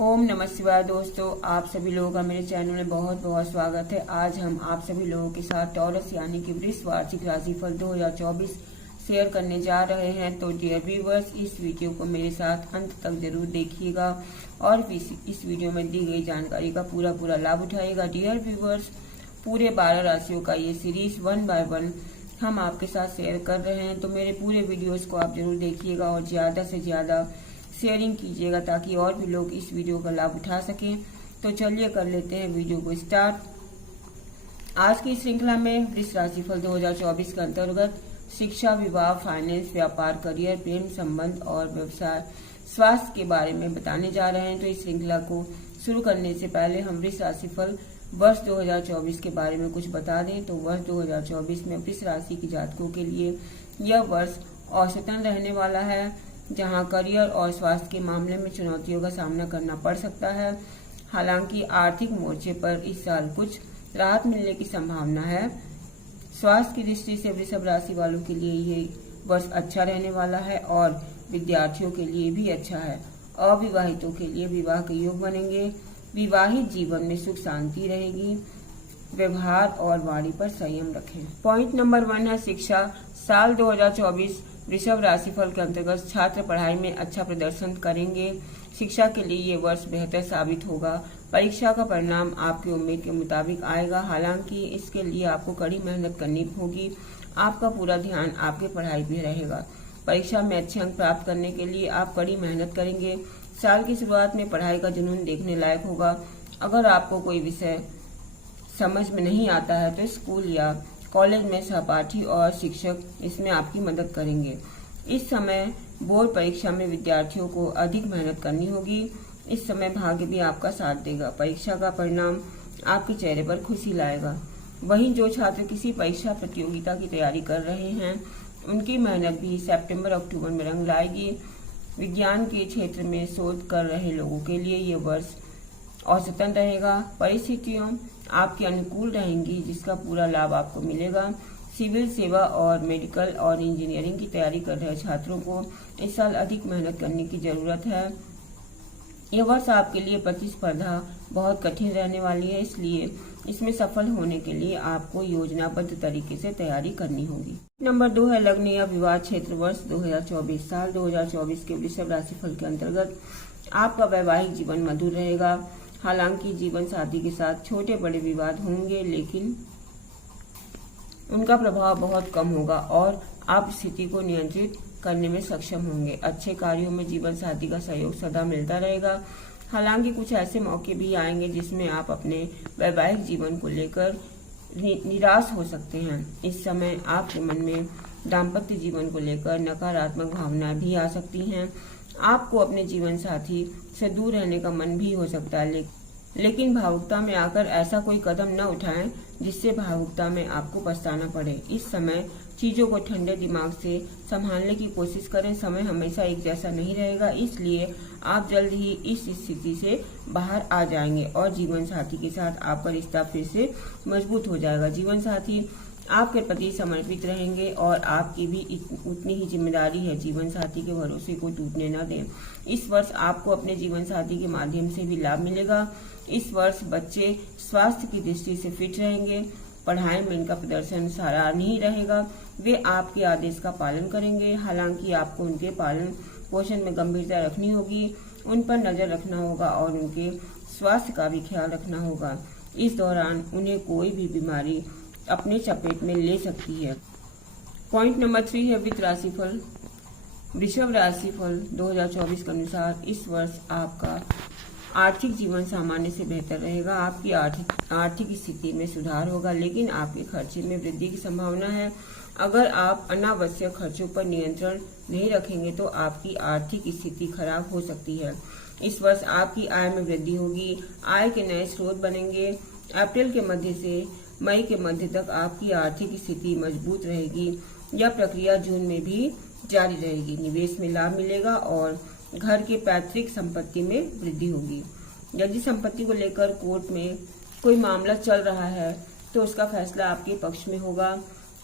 ओम नमः शिवाय। दोस्तों, आप सभी लोगों का मेरे चैनल में बहुत बहुत स्वागत है। आज हम आप सभी लोगों के साथ टॉरस यानी कि वृष वार्षिक राशिफल 2024 शेयर करने जा रहे हैं। तो डियर व्यूवर्स, इस वीडियो को मेरे साथ अंत तक जरूर देखिएगा और इस वीडियो में दी गई जानकारी का पूरा लाभ उठाइएगा। डियर व्यूवर्स, पूरे 12 राशियों का ये सीरीज 1 बाय 1 हम आपके साथ शेयर कर रहे हैं। तो मेरे पूरे वीडियोज को आप जरूर देखिएगा और ज्यादा से ज्यादा शेयरिंग कीजिएगा ताकि और भी लोग इस वीडियो का लाभ उठा सकें। तो चलिए कर लेते हैं वीडियो को स्टार्ट। आज की श्रृंखला में वृष राशिफल 2024 के अंतर्गत शिक्षा, विवाह, फाइनेंस, व्यापार, करियर, प्रेम संबंध और व्यवसाय, स्वास्थ्य के बारे में बताने जा रहे हैं। तो इस श्रृंखला को शुरू करने से पहले हम वृष राशिफल वर्ष 2024 के बारे में कुछ बता दें। तो वर्ष 2024 में वृष राशि की जातकों के लिए यह वर्ष औसतन रहने वाला है, जहां करियर और स्वास्थ्य के मामले में चुनौतियों का सामना करना पड़ सकता है। हालांकि आर्थिक मोर्चे पर इस साल कुछ राहत मिलने की संभावना है। स्वास्थ्य की दृष्टि से वृषभ राशि वालों के लिए ये वर्ष अच्छा रहने वाला है और विद्यार्थियों के लिए भी अच्छा है। अविवाहितों के लिए विवाह के योग बनेंगे। विवाहित जीवन में सुख शांति रहेगी। व्यवहार और वाणी पर संयम रखें। पॉइंट नंबर 1 है शिक्षा। साल 2024 वृषभ राशिफल के अंतर्गत छात्र पढ़ाई में अच्छा प्रदर्शन करेंगे। शिक्षा के लिए ये वर्ष बेहतर साबित होगा। परीक्षा का परिणाम आपकी उम्मीद के मुताबिक आएगा। हालांकि इसके लिए आपको कड़ी मेहनत करनी होगी। आपका पूरा ध्यान आपकी पढ़ाई पे रहेगा। परीक्षा में अच्छे अंक प्राप्त करने के लिए आप कड़ी मेहनत करेंगे। साल की शुरुआत में पढ़ाई का जुनून देखने लायक होगा। अगर आपको कोई विषय समझ में नहीं आता है तो स्कूल या कॉलेज में सहपाठी और शिक्षक इसमें आपकी मदद करेंगे। इस समय बोर्ड परीक्षा में विद्यार्थियों को अधिक मेहनत करनी होगी। इस समय भाग्य भी आपका साथ देगा। परीक्षा का परिणाम आपके चेहरे पर खुशी लाएगा। वहीं जो छात्र किसी परीक्षा प्रतियोगिता की तैयारी कर रहे हैं, उनकी मेहनत भी सितंबर-अक्टूबर में रंग लाएगी। विज्ञान के क्षेत्र में शोध कर रहे लोगों के लिए ये वर्ष औसतन रहेगा। परिस्थितियों आपके अनुकूल रहेंगी, जिसका पूरा लाभ आपको मिलेगा। सिविल सेवा और मेडिकल और इंजीनियरिंग की तैयारी कर रहे छात्रों को इस साल अधिक मेहनत करने की जरूरत है। यह वर्ष आपके लिए प्रतिस्पर्धा बहुत कठिन रहने वाली है, इसलिए इसमें सफल होने के लिए आपको योजनाबद्ध तरीके से तैयारी करनी होगी। नंबर 2 है लग्न या विवाह क्षेत्र। वर्ष 2024 साल 2024 के वृषभ राशिफल के अंतर्गत आपका वैवाहिक जीवन मधुर रहेगा। हालांकि जीवन साथी के साथ छोटे बड़े विवाद होंगे, लेकिन उनका प्रभाव बहुत कम होगा और आप स्थिति को नियंत्रित करने में सक्षम होंगे। अच्छे कार्यों में जीवन साथी का सहयोग सदा मिलता रहेगा। हालांकि कुछ ऐसे मौके भी आएंगे जिसमें आप अपने वैवाहिक जीवन को लेकर निराश हो सकते हैं। इस समय आपके मन में दाम्पत्य जीवन को लेकर नकारात्मक भावनाएं भी आ सकती हैं। आपको अपने जीवन साथी से दूर रहने का मन भी हो सकता है, लेकिन भावुकता में आकर ऐसा कोई कदम न उठाएं जिससे भावुकता में आपको पछताना पड़े। इस समय चीजों को ठंडे दिमाग से संभालने की कोशिश करें। समय हमेशा एक जैसा नहीं रहेगा, इसलिए आप जल्द ही इस स्थिति से बाहर आ जाएंगे और जीवन साथी के साथ आपका रिश्ता फिर से मजबूत हो जाएगा। जीवन साथी आपके प्रति समर्पित रहेंगे और आपकी भी उतनी ही जिम्मेदारी है जीवन साथी के भरोसे को टूटने न दें। इस वर्ष आपको अपने जीवन साथी के माध्यम से भी लाभ मिलेगा। इस वर्ष बच्चे स्वास्थ्य की दृष्टि से फिट रहेंगे। पढ़ाई में इनका प्रदर्शन सराहनीय रहेगा। वे आपके आदेश का पालन करेंगे। हालांकि आपको उनके पालन पोषण में गंभीरता रखनी होगी, उन पर नजर रखना होगा और उनके स्वास्थ्य का भी ख्याल रखना होगा। इस दौरान उन्हें कोई भी बीमारी अपने चपेट में ले सकती है। पॉइंट नंबर 3 है वित्त राशिफल। वृषभ राशिफल 2024 के अनुसार इस वर्ष आपका आर्थिक जीवन सामान्य से बेहतर रहेगा। आपकी आर्थिक स्थिति में सुधार होगा, लेकिन आपके खर्चे में वृद्धि की संभावना है। अगर आप अनावश्यक खर्चों पर नियंत्रण नहीं रखेंगे तो आपकी आर्थिक स्थिति खराब हो सकती है। इस वर्ष आपकी आय में वृद्धि होगी। आय के नए स्रोत बनेंगे। अप्रैल के मध्य से मई के मध्य तक आपकी आर्थिक स्थिति मजबूत रहेगी। यह प्रक्रिया जून में भी जारी रहेगी। निवेश में लाभ मिलेगा और घर के पैतृक संपत्ति में वृद्धि होगी। यदि संपत्ति को लेकर कोर्ट में कोई मामला चल रहा है तो उसका फैसला आपके पक्ष में होगा।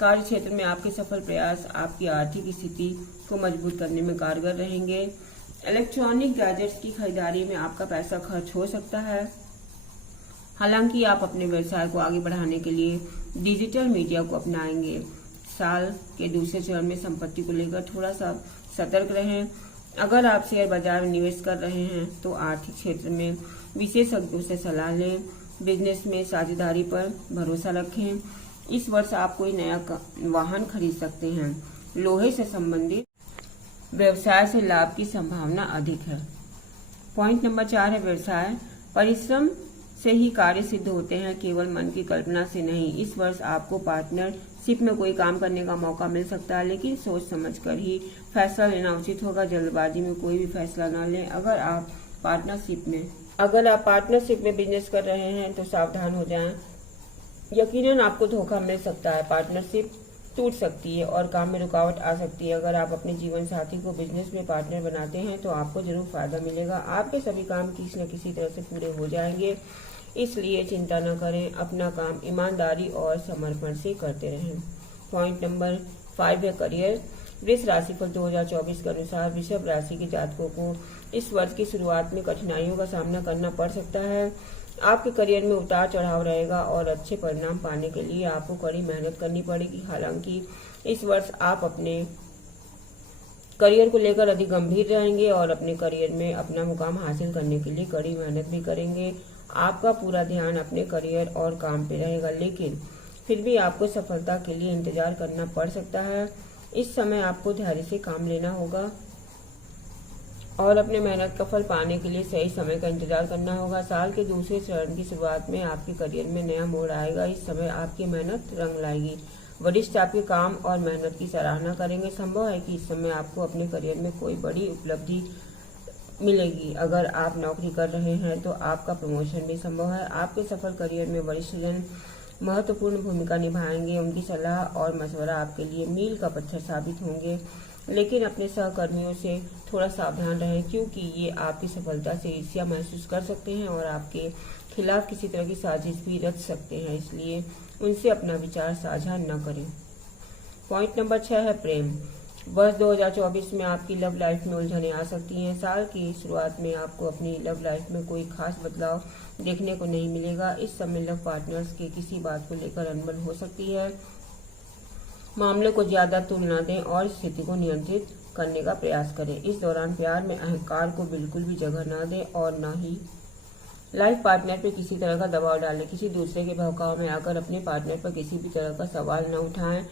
कार्य क्षेत्र में आपके सफल प्रयास आपकी आर्थिक स्थिति को मजबूत करने में कारगर रहेंगे। इलेक्ट्रॉनिक गैजेट्स की खरीदारी में आपका पैसा खर्च हो सकता है। हालांकि आप अपने व्यवसाय को आगे बढ़ाने के लिए डिजिटल मीडिया को अपनाएंगे। साल के दूसरे चरण में संपत्ति को लेकर थोड़ा सा सतर्क रहें। अगर आप शेयर बाजार में निवेश कर रहे हैं तो आर्थिक क्षेत्र में विशेषज्ञों से सलाह लें। बिजनेस में साझेदारी पर भरोसा रखें। इस वर्ष आप कोई नया वाहन खरीद सकते हैं। लोहे से संबंधित व्यवसाय से लाभ की संभावना अधिक है। पॉइंट नंबर 4 है व्यवसाय। परिश्रम से ही कार्य सिद्ध होते हैं, केवल मन की कल्पना से नहीं। इस वर्ष आपको पार्टनरशिप में कोई काम करने का मौका मिल सकता है, लेकिन सोच समझकर ही फैसला लेना उचित होगा। जल्दबाजी में कोई भी फैसला न लें। अगर आप पार्टनरशिप में बिजनेस कर रहे हैं तो सावधान हो जाएं। यकीनन आपको धोखा मिल सकता है, पार्टनरशिप टूट सकती है और काम में रुकावट आ सकती है। अगर आप अपने जीवन साथी को बिजनेस में पार्टनर बनाते हैं तो आपको जरूर फायदा मिलेगा। आपके सभी काम किसी न किसी तरह से पूरे हो जाएंगे, इसलिए चिंता न करें। अपना काम ईमानदारी और समर्पण से करते रहें। पॉइंट नंबर 5 है करियर। वृष राशिफल 2024 के अनुसार वृषभ राशि के जातकों को इस वर्ष की शुरुआत में कठिनाइयों का सामना करना पड़ सकता है। आपके करियर में उतार चढ़ाव रहेगा और अच्छे परिणाम पाने के लिए आपको कड़ी मेहनत करनी पड़ेगी। हालांकि इस वर्ष आप अपने करियर को लेकर अधिक गंभीर रहेंगे और अपने करियर में अपना मुकाम हासिल करने के लिए कड़ी मेहनत भी करेंगे। आपका पूरा ध्यान अपने करियर और काम पे रहेगा, लेकिन फिर भी आपको सफलता के लिए इंतजार करना पड़ सकता है। इस समय आपको धैर्य से काम लेना होगा और अपने मेहनत का फल पाने के लिए सही समय का इंतजार करना होगा। साल के दूसरे चरण की शुरुआत में आपके करियर में नया मोड़ आएगा। इस समय आपकी मेहनत रंग लाएगी। वरिष्ठ आपके काम और मेहनत की सराहना करेंगे। संभव है कि इस समय आपको अपने करियर में कोई बड़ी उपलब्धि मिलेगी। अगर आप नौकरी कर रहे हैं तो आपका प्रमोशन भी संभव है। आपके सफल करियर में वरिष्ठ जन महत्वपूर्ण भूमिका निभाएंगे। उनकी सलाह और मशवरा आपके लिए मील का पत्थर साबित होंगे, लेकिन अपने सहकर्मियों से थोड़ा सावधान रहें, क्योंकि ये आपकी सफलता से ईर्ष्या महसूस कर सकते हैं और आपके खिलाफ किसी तरह की साजिश भी रच सकते हैं, इसलिए उनसे अपना विचार साझा न करें। पॉइंट नंबर 6 है प्रेम। वर्ष 2024 में आपकी लव लाइफ में उलझनें आ सकती हैं। साल की शुरुआत में आपको अपनी लव लाइफ में कोई खास बदलाव देखने को नहीं मिलेगा। इस समय लव पार्टनर्स के किसी बात को लेकर अनबन हो सकती है। मामले को ज्यादा तुल न दें और स्थिति को नियंत्रित करने का प्रयास करें। इस दौरान प्यार में अहंकार को बिल्कुल भी जगह न दें और न ही लाइफ पार्टनर पर किसी तरह का दबाव डालें। किसी दूसरे के बहकाव में आकर अपने पार्टनर पर किसी भी तरह का सवाल न उठाएं।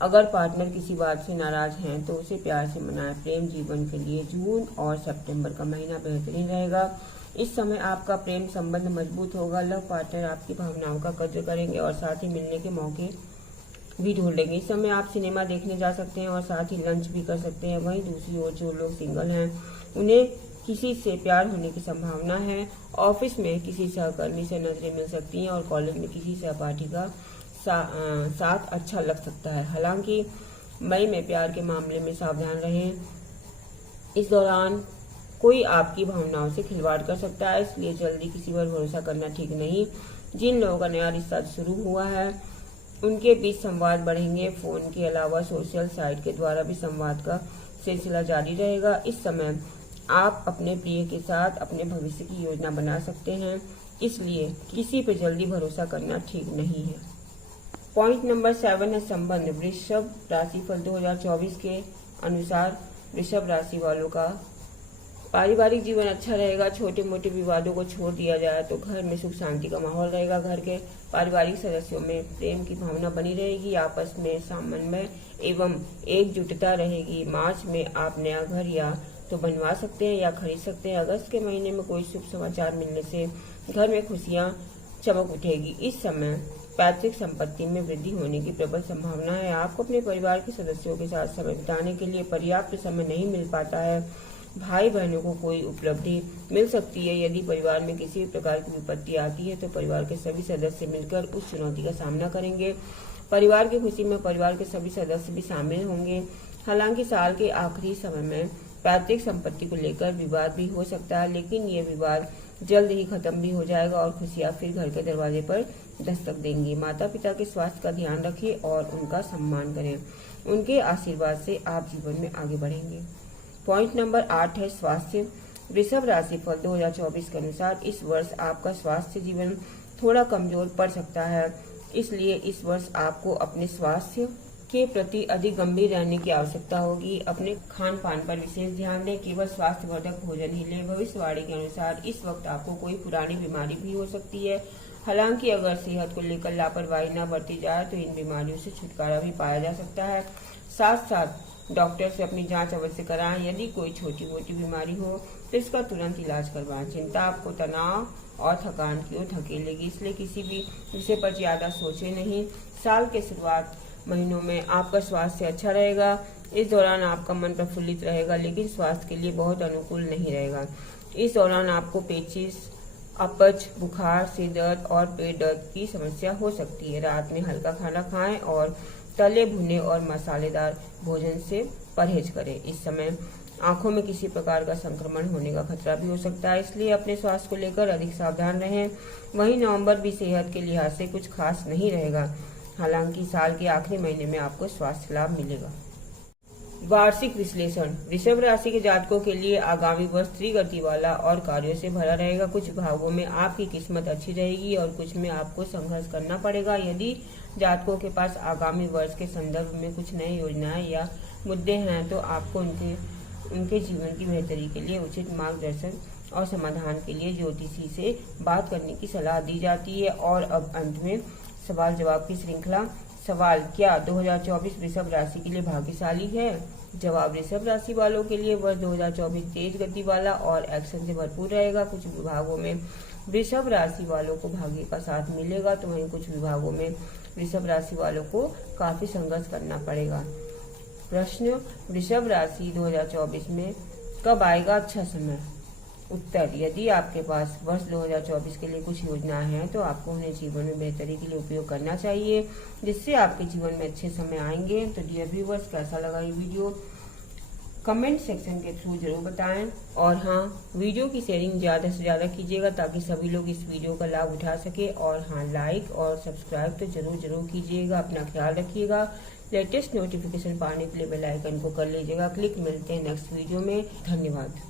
अगर पार्टनर किसी बात से नाराज हैं तो उसे प्यार से मनाएं। प्रेम जीवन के लिए जून और सितंबर का महीना बेहतरीन रहेगा। इस समय आपका प्रेम संबंध मजबूत होगा। लव पार्टनर आपकी भावनाओं का कद्र करेंगे और साथ ही मिलने के मौके भी ढूंढेंगे। इस समय आप सिनेमा देखने जा सकते हैं और साथ ही लंच भी कर सकते हैं। वहीं दूसरी ओर जो लोग सिंगल हैं उन्हें किसी से प्यार होने की संभावना है। ऑफिस में किसी सहकर्मी से नजरें मिल सकती हैं और कॉलेज में किसी सहपाठी का साथ अच्छा लग सकता है। हालांकि मई में प्यार के मामले में सावधान रहें। इस दौरान कोई आपकी भावनाओं से खिलवाड़ कर सकता है, इसलिए जल्दी किसी पर भरोसा करना ठीक नहीं। जिन लोगों का नया रिश्ता शुरू हुआ है उनके बीच संवाद बढ़ेंगे। फोन के अलावा सोशल साइट के द्वारा भी संवाद का सिलसिला जारी रहेगा। इस समय आप अपने प्रिय के साथ अपने भविष्य की योजना बना सकते हैं, इसलिए किसी पर जल्दी भरोसा करना ठीक नहीं है। पॉइंट नंबर 7 है संबंध। वृषभ राशिफल 2024 के अनुसार वृषभ राशि वालों का पारिवारिक जीवन अच्छा रहेगा। छोटे मोटे विवादों को छोड़ दिया जाए तो घर में सुख शांति का माहौल रहेगा। घर के पारिवारिक सदस्यों में प्रेम की भावना बनी रहेगी। आपस में सामंजस्य एवं एकजुटता रहेगी। मार्च में आप नया घर या तो बनवा सकते हैं या खरीद सकते हैं। अगस्त के महीने में कोई शुभ समाचार मिलने से घर में खुशियां चमक उठेगी। इस समय पैतृक संपत्ति में वृद्धि होने की प्रबल संभावना है। आपको अपने परिवार के सदस्यों के साथ समय बिताने के लिए पर्याप्त समय नहीं मिल पाता है। भाई बहनों को कोई उपलब्धि मिल सकती है। यदि परिवार में किसी भी प्रकार की विपत्ति आती है तो परिवार के सभी सदस्य मिलकर उस चुनौती का सामना करेंगे। परिवार की खुशी में परिवार के सभी सदस्य भी शामिल होंगे। हालांकि साल के आखिरी समय में पैतृक संपत्ति को लेकर विवाद भी हो सकता है, लेकिन ये विवाद जल्द ही खत्म भी हो जाएगा और खुशियां फिर घर के दरवाजे पर दस्तक देंगी। माता पिता के स्वास्थ्य का ध्यान रखें और उनका सम्मान करें। उनके आशीर्वाद से आप जीवन में आगे बढ़ेंगे। पॉइंट नंबर 8 है स्वास्थ्य। वृषभ राशि फल 2024 के अनुसार इस वर्ष आपका स्वास्थ्य जीवन थोड़ा कमजोर पड़ सकता है, इसलिए इस वर्ष आपको अपने स्वास्थ्य के प्रति अधिक गंभीर रहने की आवश्यकता होगी। अपने खान पान पर विशेष ध्यान दें, केवल स्वास्थ्यवर्धक भोजन ही लें। भविष्यवाणी के अनुसार इस वक्त आपको कोई पुरानी बीमारी भी हो सकती है। हालांकि अगर सेहत को लेकर लापरवाही न बरती जाए तो इन बीमारियों से छुटकारा भी पाया जा सकता है। साथ साथ डॉक्टर से अपनी जांच अवश्य कराएं। यदि कोई छोटी मोटी बीमारी हो तो इसका तुरंत इलाज करवाएं। चिंता आपको तनाव और थकान की ओर धकेलेगी, इसलिए किसी भी विषय पर ज्यादा सोचे नहीं। साल के शुरुआत महीनों में आपका स्वास्थ्य अच्छा रहेगा। इस दौरान आपका मन प्रफुल्लित रहेगा, लेकिन स्वास्थ्य के लिए बहुत अनुकूल नहीं रहेगा। इस दौरान आपको पेचिश, अपच, बुखार, सिर दर्द और पेट दर्द की समस्या हो सकती है। रात में हल्का खाना खाएं और तले भुने और मसालेदार भोजन से परहेज करें। इस समय आंखों में किसी प्रकार का संक्रमण होने का खतरा भी हो सकता है, इसलिए अपने स्वास्थ्य को लेकर अधिक सावधान रहें। वहीं नवंबर भी सेहत के लिहाज से कुछ खास नहीं रहेगा। हालांकि साल के आखिरी महीने में आपको स्वास्थ्य लाभ मिलेगा। वार्षिक विश्लेषण। वृषभ राशि के जातकों के लिए आगामी वर्ष त्रिगति वाला और कार्यों से भरा रहेगा। कुछ भागों में आपकी किस्मत अच्छी रहेगी और कुछ में आपको संघर्ष करना पड़ेगा। यदि जातकों के पास आगामी वर्ष के संदर्भ में कुछ नई योजनाएं या मुद्दे हैं तो आपको उनके जीवन की बेहतरी के लिए उचित मार्गदर्शन और समाधान के लिए ज्योतिषी से बात करने की सलाह दी जाती है। और अब अंत में सवाल जवाब की श्रृंखला। सवाल, क्या 2024 वृषभ राशि के लिए भाग्यशाली है? जवाब, वृषभ राशि वालों के लिए वर्ष 2024 तेज गति वाला और एक्शन से भरपूर रहेगा। कुछ विभागों में वृषभ राशि वालों को भाग्य का साथ मिलेगा, तो वहीं कुछ विभागों में वृषभ राशि वालों को काफी संघर्ष करना पड़ेगा। प्रश्न, वृषभ राशि 2024 में कब आएगा अच्छा समय? उत्तर, यदि आपके पास वर्ष 2024 के लिए कुछ योजनाएं हैं तो आपको उन्हें जीवन में बेहतरी के लिए उपयोग करना चाहिए, जिससे आपके जीवन में अच्छे समय आएंगे। तो डियर व्यूअर्स, कैसा लगा ये वीडियो कमेंट सेक्शन के थ्रू जरूर बताएं। और हाँ, वीडियो की शेयरिंग ज़्यादा से ज़्यादा कीजिएगा ताकि सभी लोग इस वीडियो का लाभ उठा सके। और हाँ, लाइक और सब्सक्राइब तो जरूर कीजिएगा। अपना ख्याल रखिएगा। लेटेस्ट नोटिफिकेशन पाने के लिए बेल आइकन को कर लीजिएगा क्लिक। मिलते हैं नेक्स्ट वीडियो में। धन्यवाद।